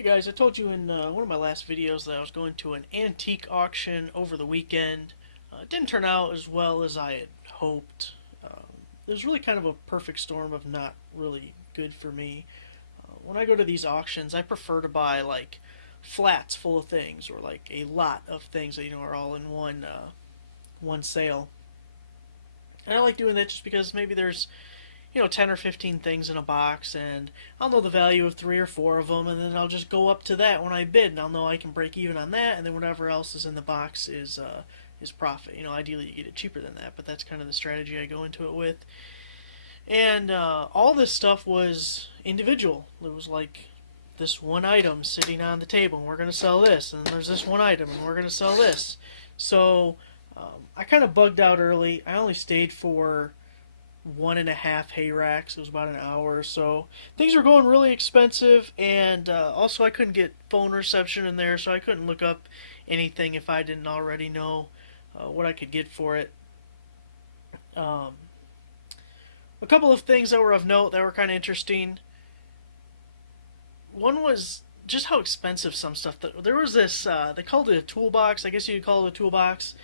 Hey guys, I told you in one of my last videos that I was going to an antique auction over the weekend. It didn't turn out as well as I had hoped. It was really kind of a perfect storm of not really good for me. When I go to these auctions, I prefer to buy like flats full of things or like a lot of things that are all in one sale. And I like doing that just because maybe there's 10 or 15 things in a box, and I'll know the value of three or four of them, and then I'll just go up to that when I bid, and I'll know I can break even on that, and then whatever else is in the box is profit. Ideally you get it cheaper than that, but that's kind of the strategy I go into it with. And all this stuff was individual. It was like this one item sitting on the table, and we're going to sell this, and there's this one item, and we're going to sell this. So I kind of bugged out early. I only stayed for 1.5 hay racks. It was about an hour or so. Things were going really expensive, and also I couldn't get phone reception in there, so I couldn't look up anything if I didn't already know what I could get for it. A couple of things that were of note that were kind of interesting. One was just how expensive some stuff. There was this, they called it a toolbox. I guess you could call it a toolbox.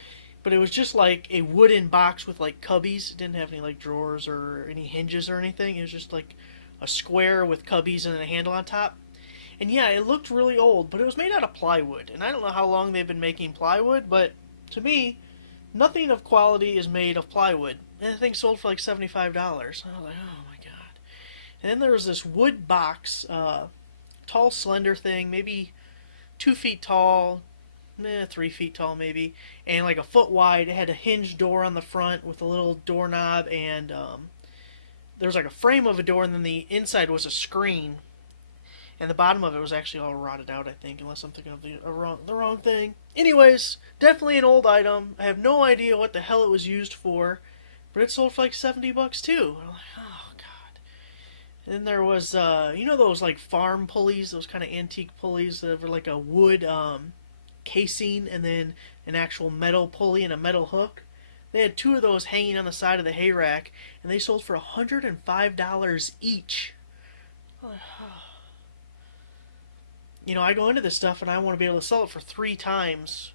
But it was just like a wooden box with like cubbies. It didn't have any like drawers or any hinges or anything. It was just like a square with cubbies and a handle on top. And yeah, it looked really old, but it was made out of plywood. And I don't know how long they've been making plywood, but to me, nothing of quality is made of plywood. And the thing sold for like $75. And I was like, oh my god. And then there was this wood box, tall, slender thing, maybe 2 feet tall, 3 feet tall maybe, and like a foot wide. It had a hinged door on the front with a little doorknob, and there was like a frame of a door, and then the inside was a screen, and the bottom of it was actually all rotted out, I think, unless I'm thinking of the wrong thing. Anyways, definitely an old item. I have no idea what the hell it was used for, but it sold for like $70 too. I'm like, oh god. And then there was those like farm pulleys, those kind of antique pulleys that were like a wood casing and then an actual metal pulley and a metal hook. They had two of those hanging on the side of the hay rack, and they sold for $105 each. I go into this stuff and I want to be able to sell it for 3 times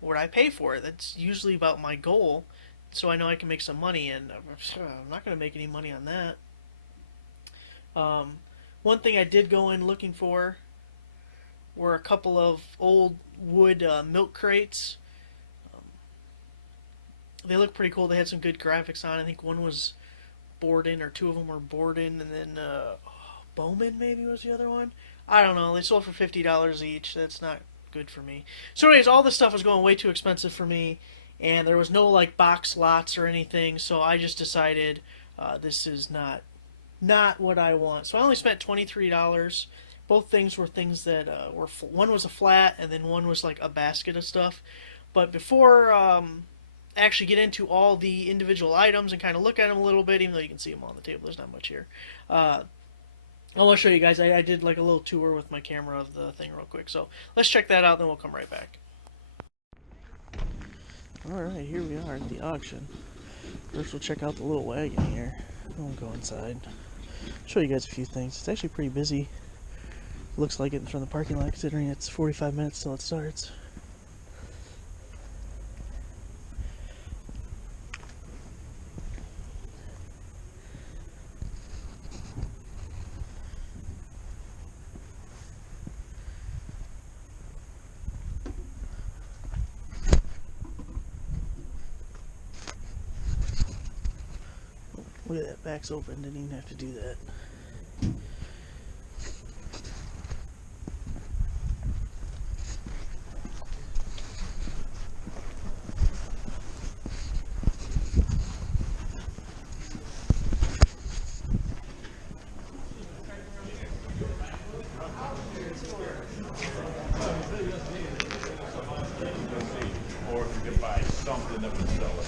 what I pay for it. That's usually about my goal, so I know I can make some money, and I'm not going to make any money on that. One thing I did go in looking for were a couple of old wood milk crates. They look pretty cool. They had some good graphics on. I think one was Borden, or two of them were Borden, and then Bowman maybe was the other one. I don't know. They sold for $50 each. That's not good for me. So anyways, all this stuff was going way too expensive for me, and there was no like box lots or anything, so I just decided this is not what I want. So I only spent $23. Both things were things that one was a flat, and then one was like a basket of stuff. But before I actually get into all the individual items and kind of look at them a little bit, even though you can see them on the table, there's not much here. I want to show you guys, I did like a little tour with my camera of the thing real quick. So let's check that out, then we'll come right back. Alright, here we are at the auction. First we'll check out the little wagon here. We'll go inside. Show you guys a few things. It's actually pretty busy. Looks like it from the parking lot, considering it's 45 minutes till it starts. Look at that, back's open, didn't even have to do that. Or if you can buy something that would sell it.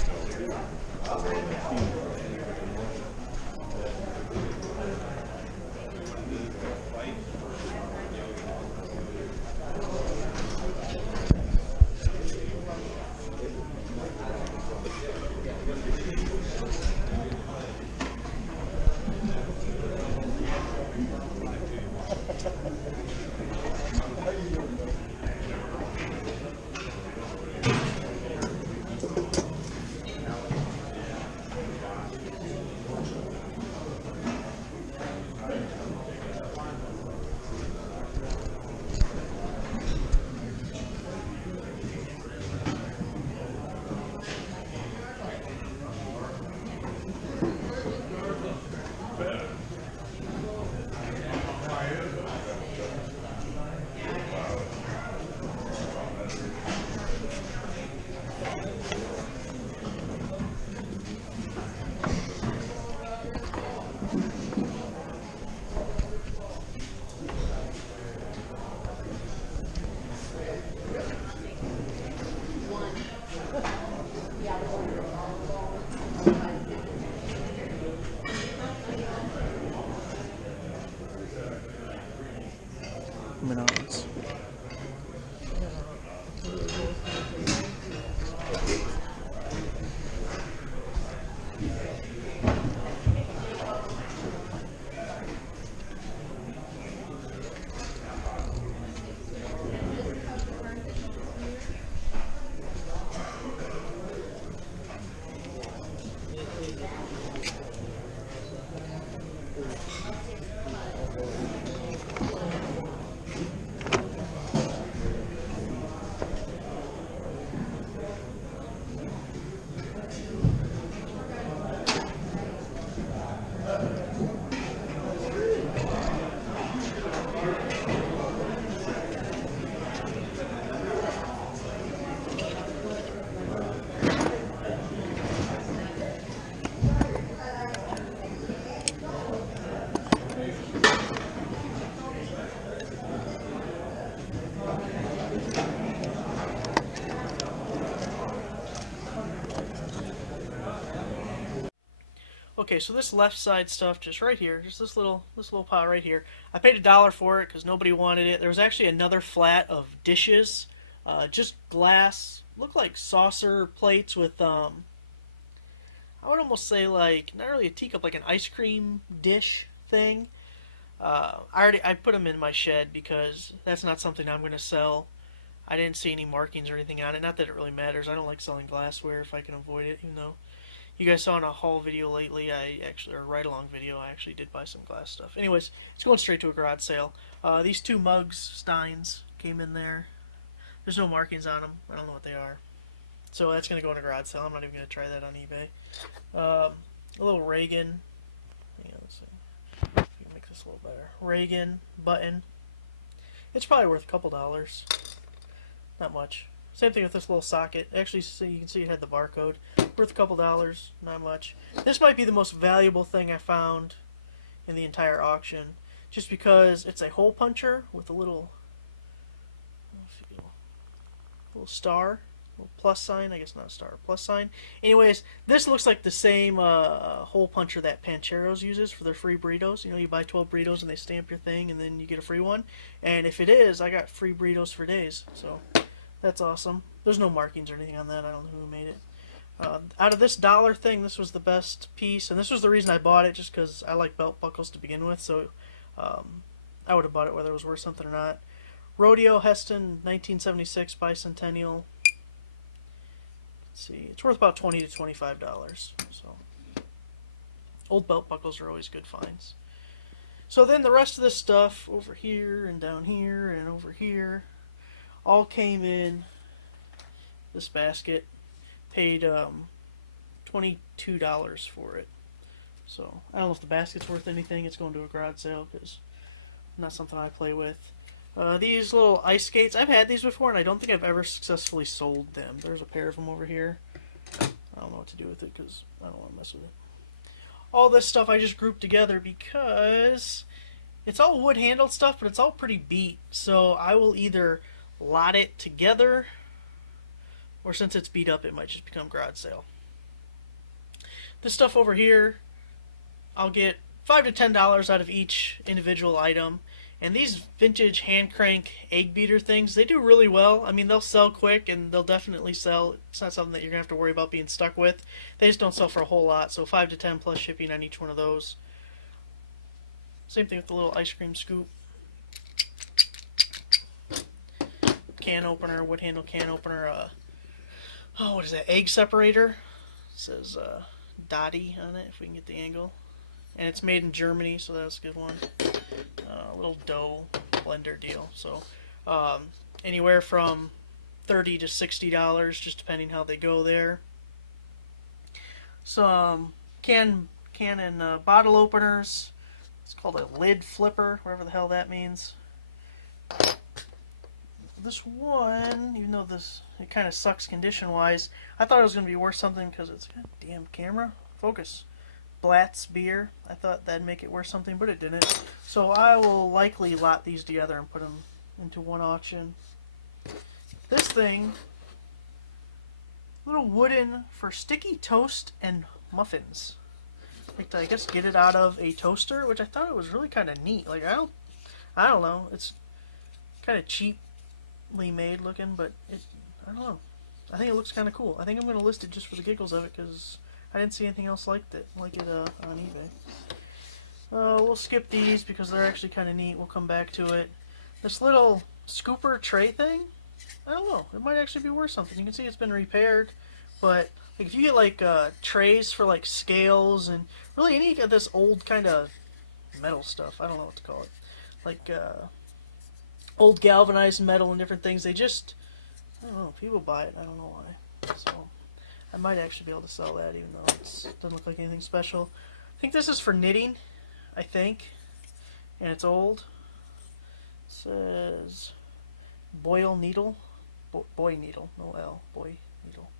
Menards. Okay, so this left side stuff, just right here, just this little pot right here. I paid $1 for it because nobody wanted it. There was actually another flat of dishes, just glass, look like saucer plates with I would almost say like not really a teacup, like an ice cream dish thing. I put them in my shed because that's not something I'm going to sell. I didn't see any markings or anything on it. Not that it really matters. I don't like selling glassware if I can avoid it, even though you guys saw in a haul video lately, or ride along video, I actually did buy some glass stuff. Anyways, it's going straight to a garage sale. These two mugs, Steins, came in there. There's no markings on them. I don't know what they are. So that's going to go in a garage sale. I'm not even going to try that on eBay. A little Reagan. Yeah, let's see. If we can make this a little better. Reagan button. It's probably worth a couple dollars. Not much. Same thing with this little socket. Actually, you can see it had the barcode. Worth a couple dollars, not much. This might be the most valuable thing I found in the entire auction, just because it's a hole puncher with a little star, little plus sign. I guess not a star, plus sign. Anyways, this looks like the same hole puncher that Pancheros uses for their free burritos. You know, you buy 12 burritos and they stamp your thing, and then you get a free one. And if it is, I got free burritos for days. So that's awesome. There's no markings or anything on that. I don't know who made it. Out of this dollar thing, this was the best piece, and this was the reason I bought it, just because I like belt buckles to begin with, so I would have bought it whether it was worth something or not. Rodeo Heston 1976 Bicentennial. Let's see, it's worth about $20 to $25. So old belt buckles are always good finds. So then the rest of this stuff over here and down here and over here all came in this basket. Paid $22 for it. So I don't know if the basket's worth anything. It's going to a garage sale because not something I play with. These little ice skates, I've had these before, and I don't think I've ever successfully sold them. There's a pair of them over here. I don't know what to do with it because I don't want to mess with it. All this stuff I just grouped together because it's all wood-handled stuff, but it's all pretty beat. So I will either lot it together, or since it's beat up, it might just become garage sale. This stuff over here, I'll get $5 to $10 out of each individual item. And these vintage hand crank egg beater things, they do really well. I mean, they'll sell quick and they'll definitely sell. It's not something that you're going to have to worry about being stuck with. They just don't sell for a whole lot, so $5 to $10 plus shipping on each one of those. Same thing with the little ice cream scoop. Can opener, wood handle can opener. What is that? Egg separator. It says Dottie on it, if we can get the angle. And it's made in Germany, so that's a good one. A little dough blender deal. So anywhere from $30 to $60, just depending how they go there. Some can and bottle openers. It's called a lid flipper, whatever the hell that means. This one, even though it kind of sucks condition-wise, I thought it was going to be worth something because it's a damn camera. Focus. Blatz beer. I thought that'd make it worth something, but it didn't. So I will likely lot these together and put them into one auction. This thing, little wooden for sticky toast and muffins. Like to, I guess, get it out of a toaster, which I thought it was really kind of neat. Like I don't know. It's kind of cheaply made looking, but I don't know. I think it looks kind of cool. I think I'm going to list it just for the giggles of it because I didn't see anything else like it on eBay. We'll skip these because they're actually kind of neat. We'll come back to it. This little scooper tray thing, I don't know. It might actually be worth something. You can see it's been repaired, but like if you get like trays for like scales and really any of this old kind of metal stuff, I don't know what to call it, like old galvanized metal and different things, they just, I don't know, people buy it. I don't know why. So I might actually be able to sell that even though it doesn't look like anything special. I think this is for knitting, I think, and it's old. It says boil needle. Boy needle, no L. Boy needle.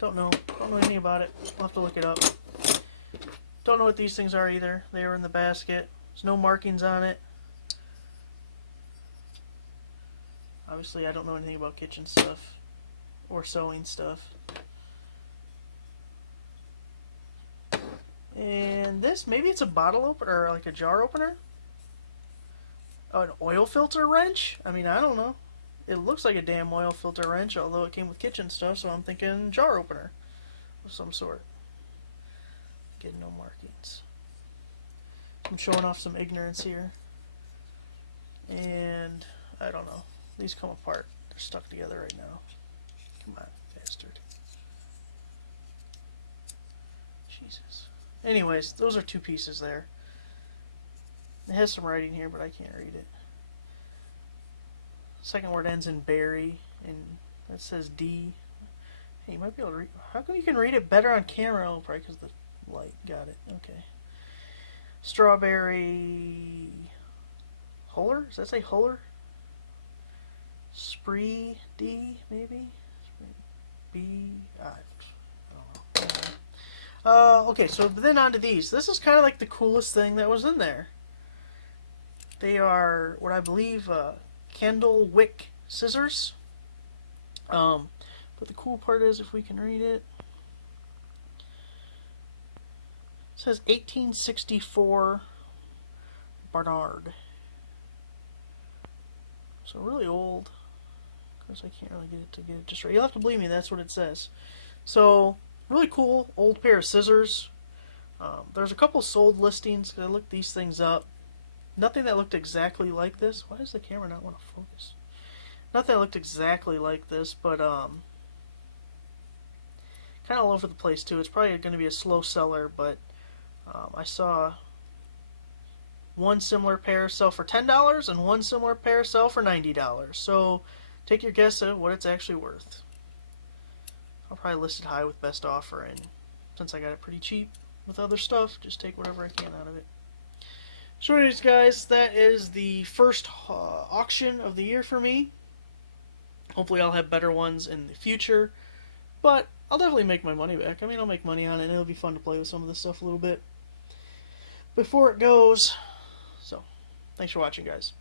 Don't know anything about it. I'll have to look it up. Don't know what these things are either. They were in the basket. There's no markings on it. Obviously, I don't know anything about kitchen stuff or sewing stuff. And this, maybe it's a bottle opener or like a jar opener. Oh, an oil filter wrench? I mean, I don't know. It looks like a damn oil filter wrench, although it came with kitchen stuff, so I'm thinking jar opener of some sort. Getting no markings. I'm showing off some ignorance here. And I don't know. These come apart. They're stuck together right now. Come on, bastard. Jesus. Anyways, those are two pieces there. It has some writing here, but I can't read it. Second word ends in berry, and that says D. Hey, you might be able to read. How come you can read it better on camera? Oh, probably because of the light. Got it. Okay. Strawberry. Huller? Does that say Huller? Spree D, maybe? B. I don't know. Okay, so then on to these. This is kind of like the coolest thing that was in there. They are what I believe Kendall Wick scissors. But the cool part is, if we can read it, it says 1864 Barnard. So really old. Of course, I can't really get it just right. You'll have to believe me, that's what it says. So really cool old pair of scissors. There's a couple sold listings. I looked these things up. Nothing that looked exactly like this. Why does the camera not want to focus? Nothing that looked exactly like this, but kind of all over the place too. It's probably going to be a slow seller, but I saw one similar pair sell for $10 and one similar pair sell for $90. So take your guess at what it's actually worth. I'll probably list it high with best offer, and since I got it pretty cheap with other stuff, just take whatever I can out of it. So anyways, guys, that is the first auction of the year for me. Hopefully I'll have better ones in the future, but I'll definitely make my money back. I mean, I'll make money on it, and it'll be fun to play with some of this stuff a little bit before it goes. So, thanks for watching, guys.